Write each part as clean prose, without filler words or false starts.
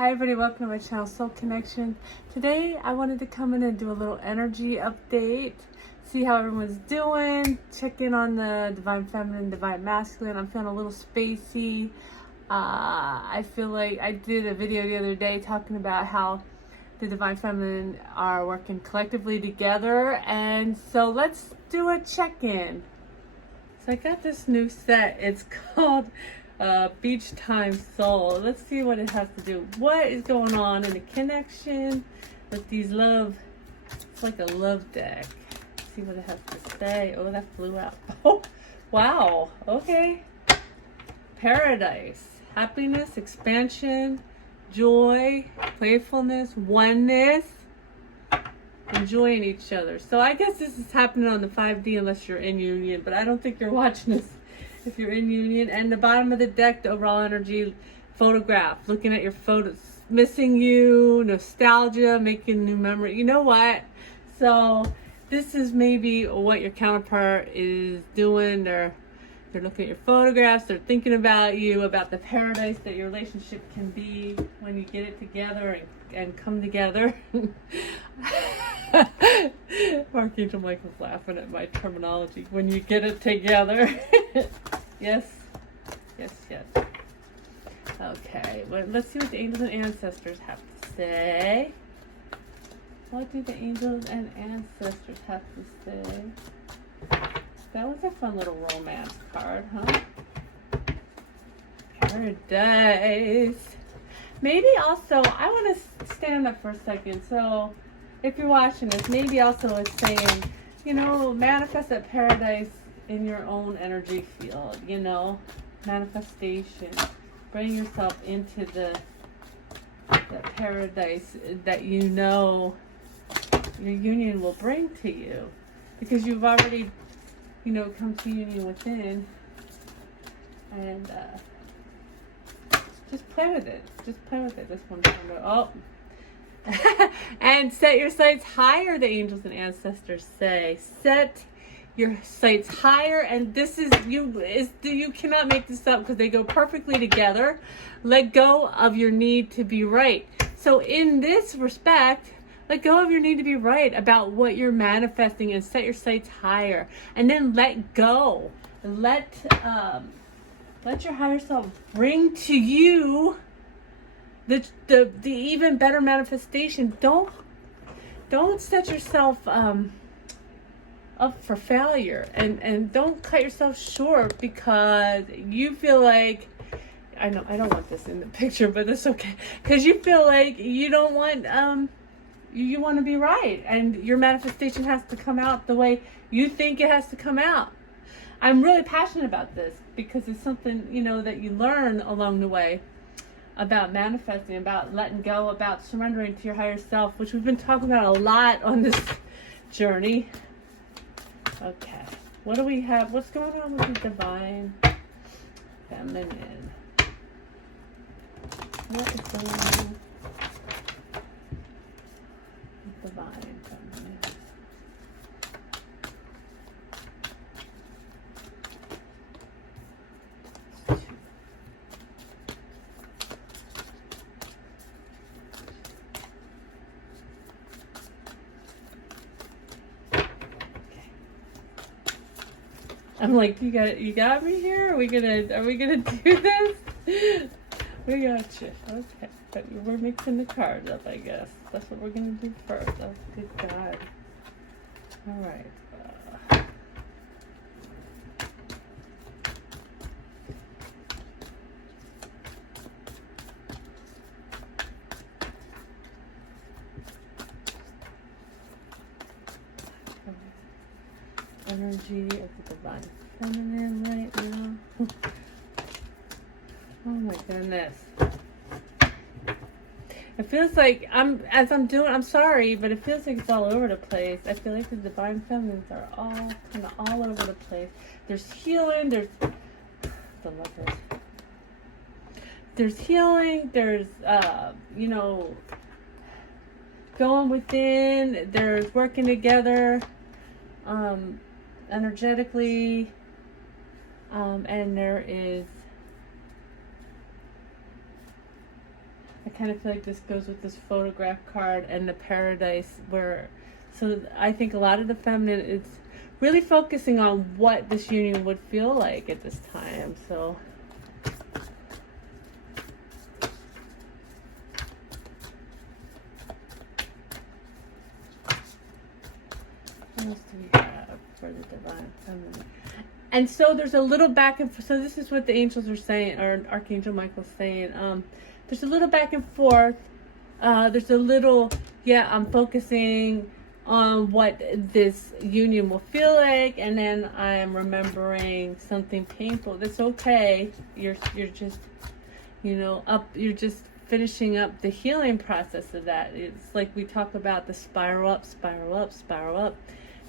Hi everybody, welcome to my channel Soul Connection. Today I wanted to come in and do a little energy update, see how everyone's doing, check in on the Divine Feminine, Divine Masculine. I'm feeling a little spacey. I feel like I did a video the other day talking about how the Divine Feminine are working collectively together, and so let's do a check-in. So I got this new set. It's called Beach Time Soul. Let's see what it has to do. What is going on in the connection with these love? It's like a love deck. Let's see what it has to say. Oh, that flew out. Oh, wow. Okay. Paradise, happiness, expansion, joy, playfulness, oneness, enjoying each other. So I guess this is happening on the 5D unless you're in union, but I don't think you're watching this if you're in union. And the bottom of the deck, the overall energy photograph, looking at your photos, missing you, nostalgia, making new memory. You know what? So this is maybe what your counterpart is doing. They're looking at your photographs, they're thinking about you, about the paradise that your relationship can be when you get it together and come together. Archangel Michael's laughing at my terminology. When you get it together. Yes. Okay, well, let's see what the angels and ancestors have to say. What do the angels and ancestors have to say? That was a fun little romance card, huh? Paradise. Maybe also, I want to stand up for a second. So, if you're watching this, maybe also it's saying, manifest that paradise in your own energy field, manifestation. Bring yourself into the paradise that your union will bring to you. Because you've already, come to union within. And just play with it. This one's and set your sights higher, the angels and ancestors say. Set your sights higher, and this is you cannot make this up because they go perfectly together. Let go of your need to be right. So in this respect, let go of your need to be right about what you're manifesting and set your sights higher. And then let go. Let your higher self bring to you the even better manifestation. Don't set yourself up for failure, and don't cut yourself short because you feel like, I don't want this in the picture, but it's okay, because you feel like you don't want you want to be right, and your manifestation has to come out the way you think it has to come out. I'm really passionate about this because it's something, that you learn along the way about manifesting, about letting go, about surrendering to your higher self, which we've been talking about a lot on this journey. Okay, what do we have? What's going on with the Divine Feminine? What is going on with Divine Feminine? I'm like, you got me here? Are we gonna do this? We got you. Okay. But we're mixing the cards up, I guess. That's what we're gonna do first. Oh, good God. Alright. Energy of the Divine Feminine right now. Oh my goodness. It feels like I'm sorry, but it feels like it's all over the place. I feel like the Divine Feminines are all kind of all over the place. There's healing, there's the Lovers. There's healing, there's going within, there's working together. Energetically, and there is, I kind of feel like this goes with this photograph card and the paradise, where, so I think a lot of the feminine is really focusing on what this union would feel like at this time. So what else do we have for the divine feminine? And so there's a little back and forth. So this is what the angels are saying, or Archangel Michael's saying. There's a little back and forth. There's a little, I'm focusing on what this union will feel like, and then I'm remembering something painful. That's okay. You're just, you're just finishing up the healing process of that. It's like we talk about the spiral up, spiral up, spiral up.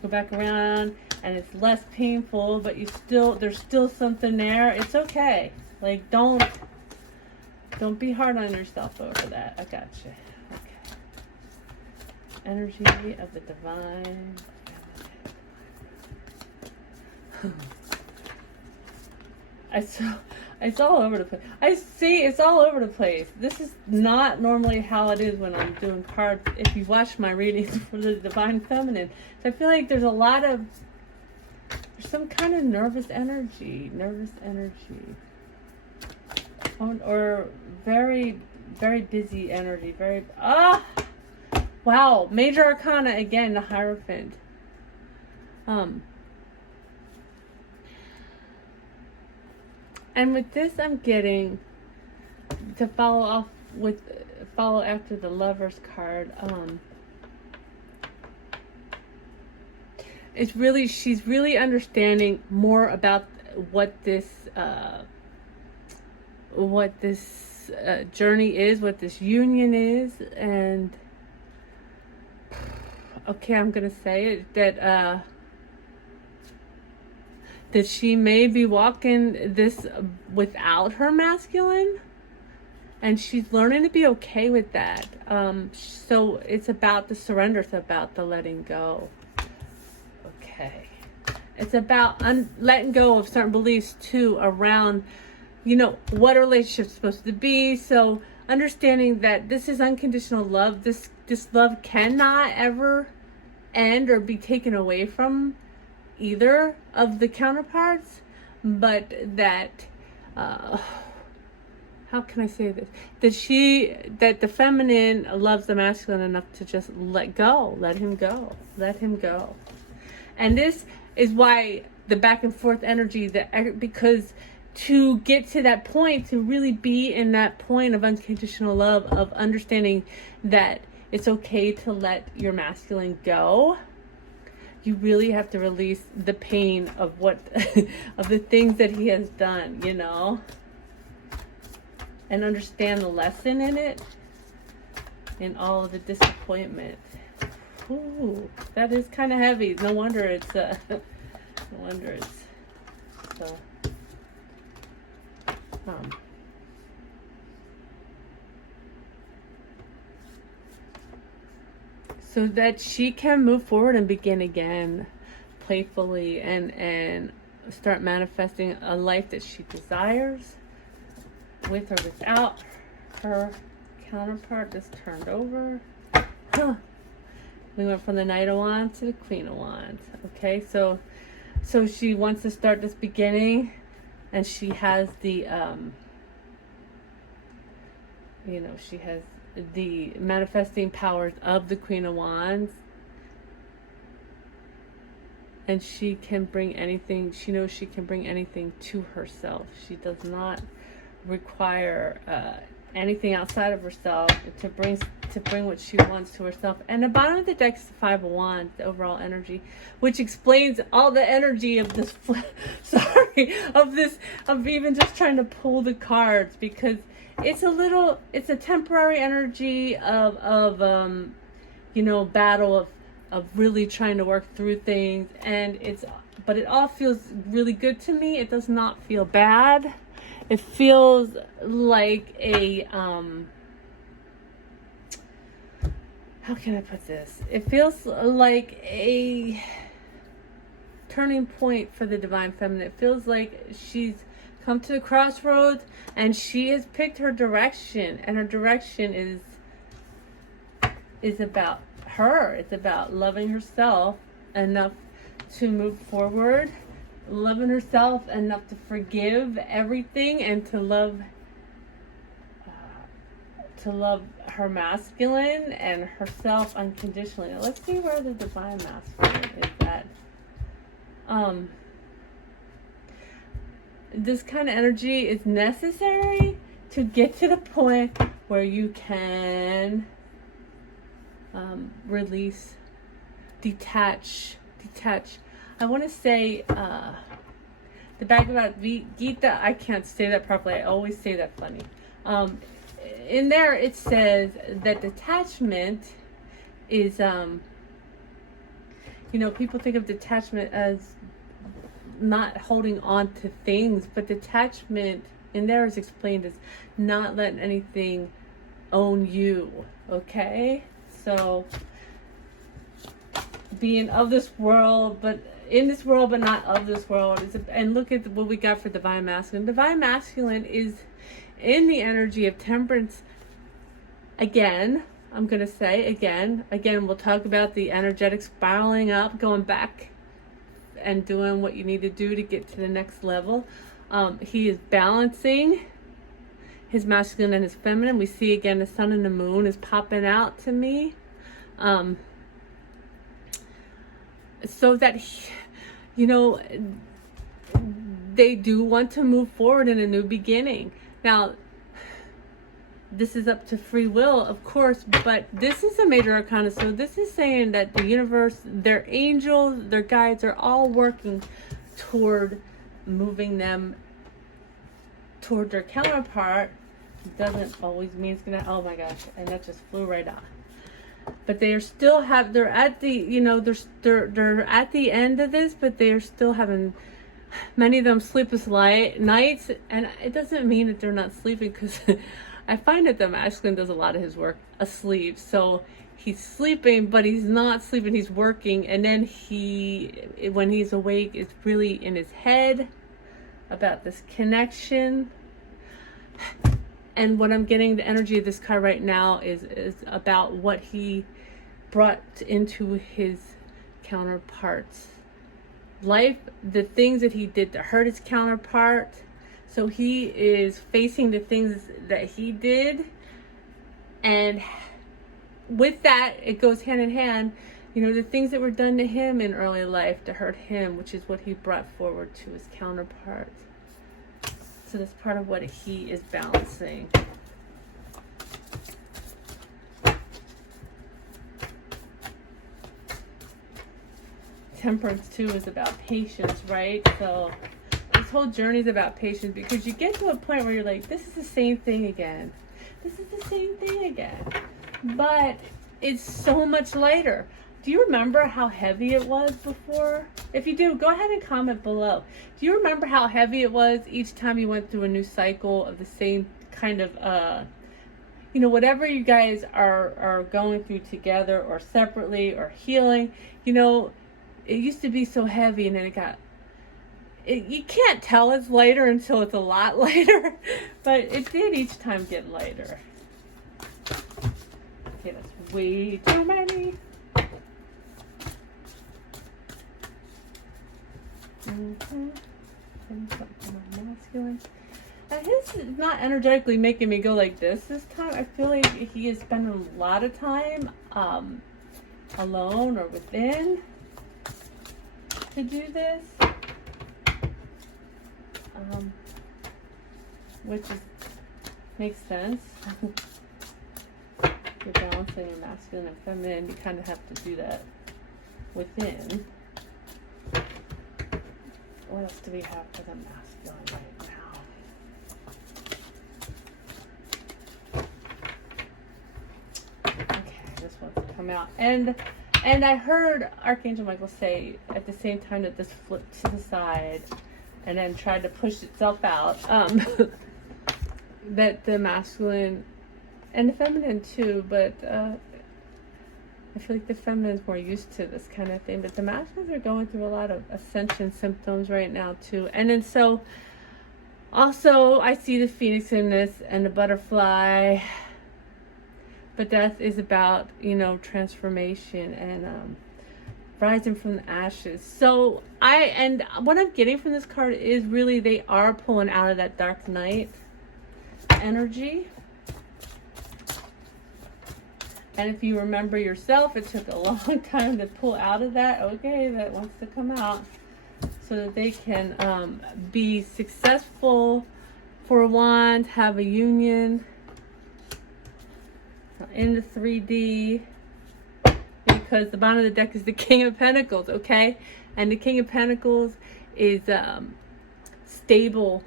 Go back around, and it's less painful, but there's still something there. It's okay. Like, don't be hard on yourself over that. I got you. Okay. Energy of the divine. It's all over the place. I see it's all over the place. This is not normally how it is when I'm doing cards. If you watch my readings for the divine feminine, so I feel like there's some kind of nervous energy, or very, very busy energy. Wow, Major Arcana again, the Hierophant. And with this, I'm getting to follow after the Lover's card. She's really understanding more about what this journey is, what this union is, and okay, I'm gonna say it, that she may be walking this without her masculine, and she's learning to be okay with that. So it's about the surrender. It's about the letting go. Okay. It's about letting go of certain beliefs too around, what a relationship's supposed to be. So understanding that this is unconditional love. This love cannot ever end or be taken away from either of the counterparts, but that how can I say this? That the feminine loves the masculine enough to just let him go. And this is why the back and forth energy, because to get to that point, to really be in that point of unconditional love, of understanding that it's okay to let your masculine go, you really have to release the pain of of the things that he has done, and understand the lesson in it, in all of the disappointment. Ooh, that is kind of heavy. No wonder it's so. So that she can move forward and begin again playfully and start manifesting a life that she desires, with or without her counterpart that's turned over. We went from the Knight of Wands to the Queen of Wands. Okay, so she wants to start this beginning, and she has the she has the manifesting powers of the Queen of Wands, and she can bring anything. She knows she can bring anything to herself. She does not require anything outside of herself to bring what she wants to herself. And the bottom of the deck is the Five of Wands, the overall energy, which explains all the energy of this of even just trying to pull the cards, because it's a temporary energy of battle of really trying to work through things, but it all feels really good to me. It does not feel bad. It feels like a how can I put this? It feels like a turning point for the divine feminine. It feels like she's come to the crossroads, and she has picked her direction, and her direction is about her. It's about loving herself enough to move forward, loving herself enough to forgive everything, and to love her masculine and herself unconditionally. Now, let's see where the divine masculine is at. This kind of energy is necessary to get to the point where you can release, detach. I want to say the Bhagavad Gita. I can't say that properly. I always say that funny. In there it says that detachment is, people think of detachment as not holding on to things, but detachment in there is explained as not letting anything own you. Okay? So being of this world, but in this world, but not of this world. And look at what we got for divine masculine. Divine masculine is in the energy of temperance. Again, I'm going to say again, we'll talk about the energetic spiraling up, going back and doing what you need to do to get to the next level. He is balancing his masculine and his feminine. We see again the sun and the moon is popping out to me. So that, they do want to move forward in a new beginning. Now, this is up to free will, of course, but this is a major arcana. So this is saying that the universe, their angels, their guides are all working toward moving them toward their counterpart. Doesn't always mean it's gonna, oh my gosh, and that just flew right off. But they are still they're at the, they're at the end of this, but they are still having, many of them, sleepless nights. And it doesn't mean that they're not sleeping, because I find that the masculine does a lot of his work asleep. So he's sleeping, but he's not sleeping, he's working. And then when he's awake, it's really in his head about this connection. And what I'm getting, the energy of this card right now is about what he brought into his counterpart's life, the things that he did to hurt his counterpart. So he is facing the things that he did, and with that, it goes hand in hand, the things that were done to him in early life to hurt him, which is what he brought forward to his counterpart. So that's part of what he is balancing. Temperance too is about patience, right? So this whole journey is about patience, because you get to a point where you're like, this is the same thing again. This is the same thing again. But it's so much lighter. Do you remember how heavy it was before? If you do, go ahead and comment below. Do you remember how heavy it was each time you went through a new cycle of the same kind of, whatever you guys are going through together or separately or healing, it used to be so heavy, and then you can't tell it's lighter until it's a lot lighter, but it did each time get lighter. Okay, that's way too many. Masculine. And his is not energetically making me go like this time. I feel like he is spending a lot of time alone or within to do this, which makes sense. You're balancing your masculine and feminine. You kind of have to do that within. What else do we have for the masculine right now? Okay, this one's come out. And I heard Archangel Michael say at the same time that this flipped to the side and then tried to push itself out, that the masculine and the feminine too, but I feel like the feminine is more used to this kind of thing, but the masculines are going through a lot of ascension symptoms right now too. And then so Also, I see the phoenix in this and the butterfly. But death is about, you know, transformation and rising from the ashes. So and what I'm getting from this card is really they are pulling out of that dark night energy. And if you remember yourself, it took a long time to pull out of that. Okay, that wants to come out so that they can be successful. For one, have a union in the 3D, because the bottom of the deck is the King of Pentacles, okay? And the King of Pentacles is stable.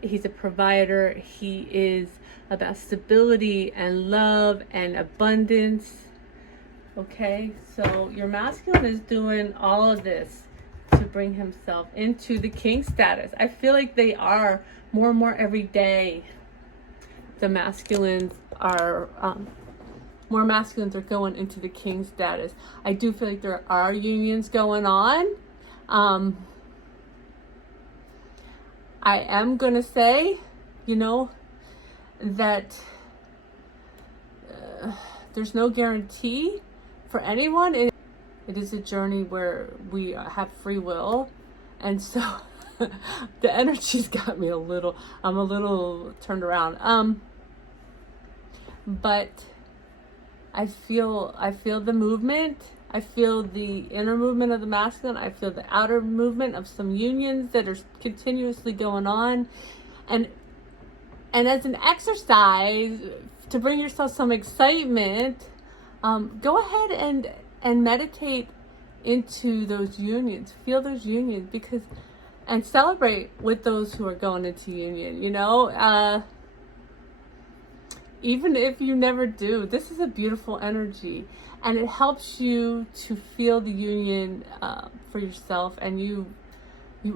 He's a provider. He is about stability and love and abundance, okay? So your masculine is doing all of this to bring himself into the king status. I feel like they are more and more every day. The masculines are more masculines are going into the king status. I do feel like there are unions going on. I am gonna say, you know, that there's no guarantee for anyone. It is a journey where we have free will, and so the energy's got me I'm a little turned around. But I feel the movement. I feel the inner movement of the masculine. I feel the outer movement of some unions that are continuously going on. And as an exercise to bring yourself some excitement, go ahead and meditate into those unions. Feel those unions, and celebrate with those who are going into union, you know? Even if you never do, this is a beautiful energy, and it helps you to feel the union for yourself. And you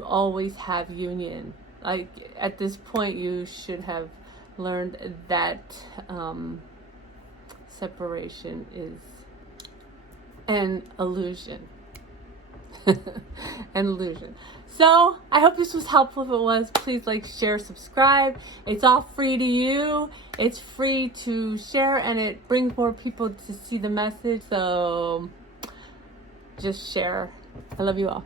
always have union. Like at this point, you should have learned that separation is an illusion. An illusion. So I hope this was helpful. If it was, please like, share, subscribe. It's all free to you. It's free to share, and it brings more people to see the message. So just share. I love you all.